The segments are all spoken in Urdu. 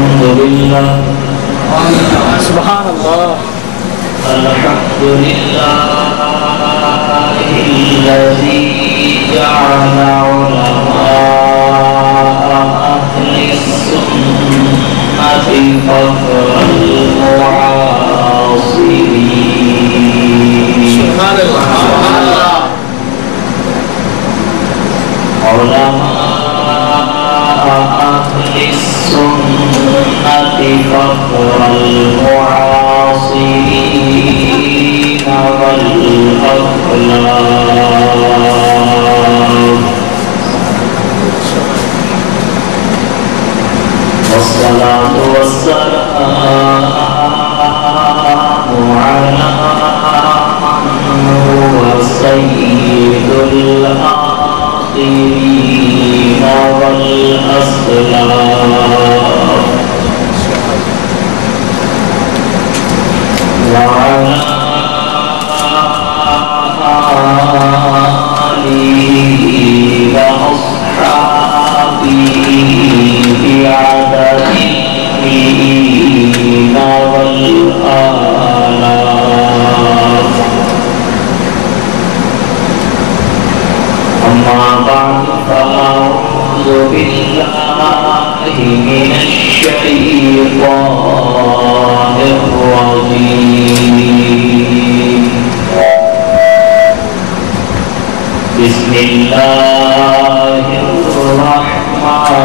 الحمد لله سبحان اللہ الحمد لله الذي جعل علماء أهل السنة فخر المعاصرين سبحان اللہ علماء أهل السنة فخر المعاصرين والأخلاق والصلاة والسلام على من هو سيد الآخرين والأسلاف وعلى آله وأصحابه بعدد المؤمنين والآلاف أما بعد فأعوذ بالله من الشيطان الرجيم بسم الله الرحمن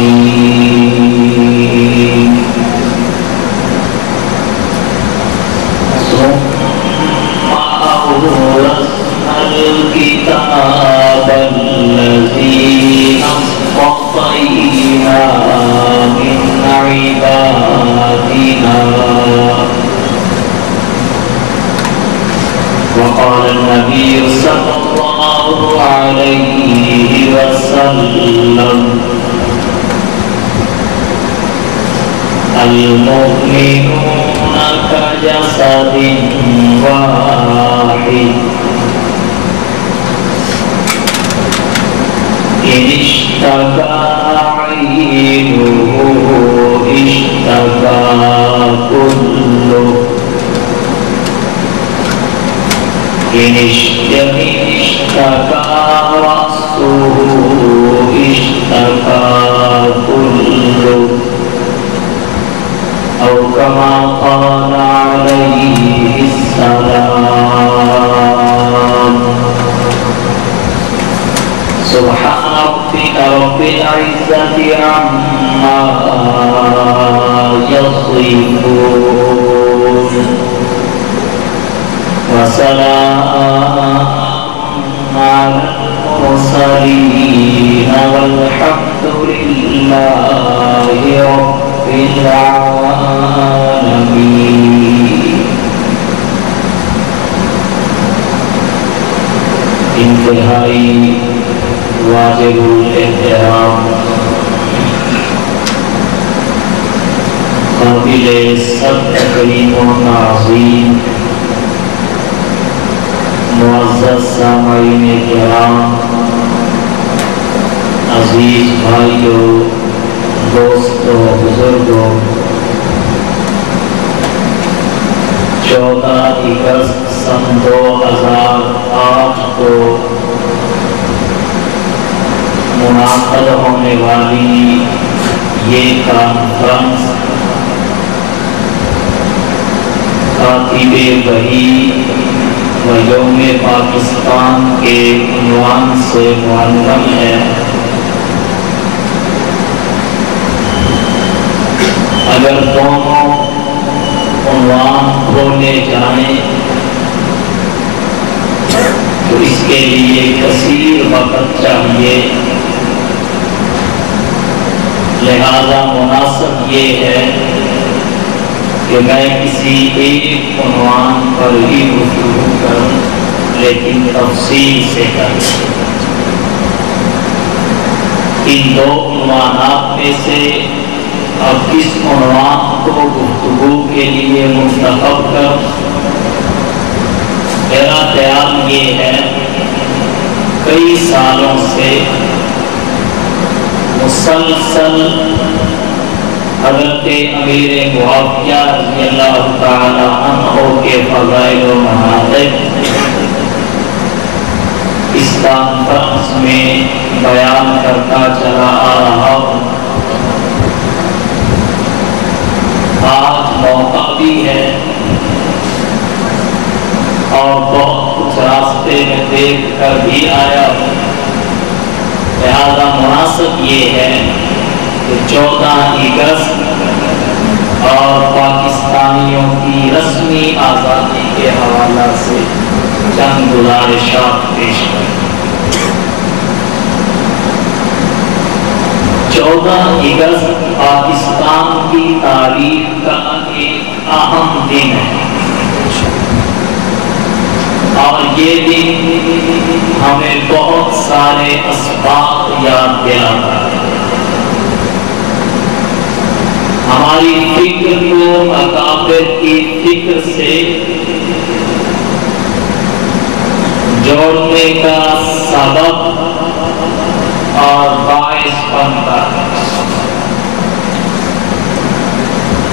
الرحيم ثم أورثنا الكتاب الذين اصطفينا من عبادنا وقال النبي صلى الله عليه وسلم المؤمنون كجسد واحد إن اشتكى عينه اشتكى كله إن اشتكى رأسه اشتكى كله أو كما قال عليه السلام سبحان ربك رب العزة عما يصفون وسلام على المرسلين والحمد لله رب العالمين انتہائی واجب الاحترام قابل سب تکریم و تعظیم معزز سامعین کرام عزیز بھائیوں دوستوں بزرگوں 14 اگست سن 2008 کو منعقد ہونے والی یہ کانفرنس کاتب وحی و یوم پاکستان کے عنوان سے معلوم ہے۔ اگر دونوں عنوان کھولے جائیں تو اس کے لیے کثیر وقت چاہیے، لہذا مناسب یہ ہے کہ میں کسی ایک عنوان پر ہی گفتگو کروں، لیکن تفصیل سے کروں۔ ان دو عنوانات میں سے اب کس عنوان کو گفتگو کے لیے منتخب کروں؟ میرا خیال یہ ہے کئی سالوں سے مسلسل حضرت امیر معاویہ رضی اللہ تعالی عنہ کے فضائل و مناقب اس کانفرنس میں بیان کرتا چلا آ رہا ہوں۔ آج موقع بھی ہے اور بہت کچھ راستے میں دیکھ کر بھی آیا ہوں، لہذا مناسب یہ ہے کہ 14 اگست اور پاکستانیوں کی رسمی آزادی کے حوالہ سے چند گزارشات پیش کریں۔ 14 اگست پاکستان کی تاریخ کا ایک اہم دن ہے اور یہ دن ہمیں بہت سارے اسباق یاد دلاتا ہے۔ ہماری فکر کو اکابر کی فکر سے جوڑنے کا سبب اور باعث بنتا ہے۔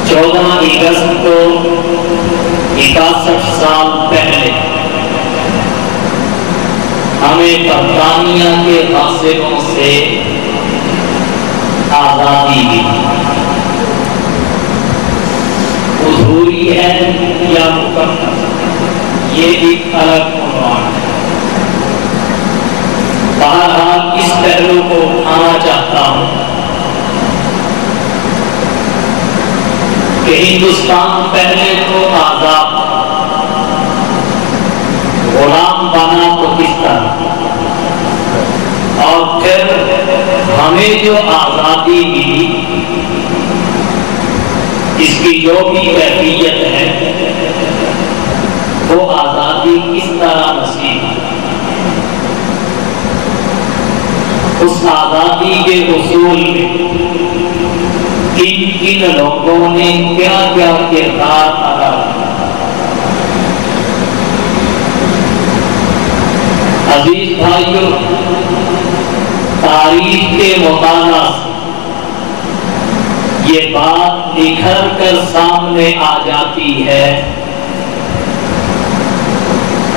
14 اگست کو 61 سال پہلے ہمیں برطانیہ کے غاصبوں سے آزادی ملی۔ ادھوری ہے یا مکمل، یہ ایک الگ عنوان ہے۔ بہرحال اس پہلو کو اٹھانا چاہتا ہوں کہ ہندوستان پہلے تو آزاد، غلام بنا تو کس طرح، اور پھر ہمیں جو آزادی ملی اس کی جو بھی کیفیت ہے وہ آزادی کس طرح نصیب ہے، اس آزادی کے حصول میں کن کن لوگوں نے کیا کیا کردار ادا کیا۔ عزیز بھائیوں، تاریخ کے مطالعہ سے یہ بات نکھر کر سامنے آ جاتی ہے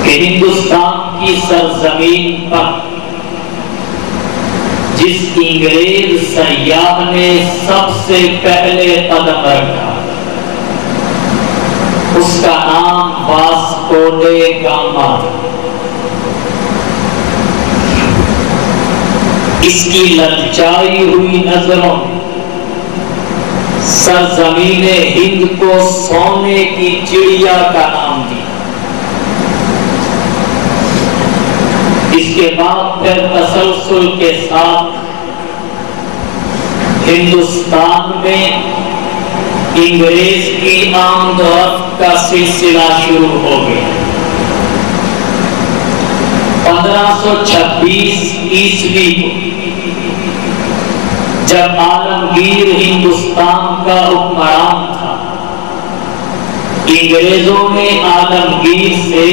کہ ہندوستان کی سرزمین پر جس انگریز سیاح نے سب سے پہلے قدم رکھا اس کا نام واسکو ڈے گاما۔ اس کی للچائی ہوئی نظروں سرزمین ہند کو سونے کی چڑیا کا نام دیا۔ اس کے بعد پھر تسلسل کے ساتھ ہندوستان میں انگریز کی آمد و رفت کا سلسلہ شروع ہو گیا۔ 1526 عیسوی کو جب عالمگیر ہندوستان کا حکمران تھا، انگریزوں نے عالمگیر سے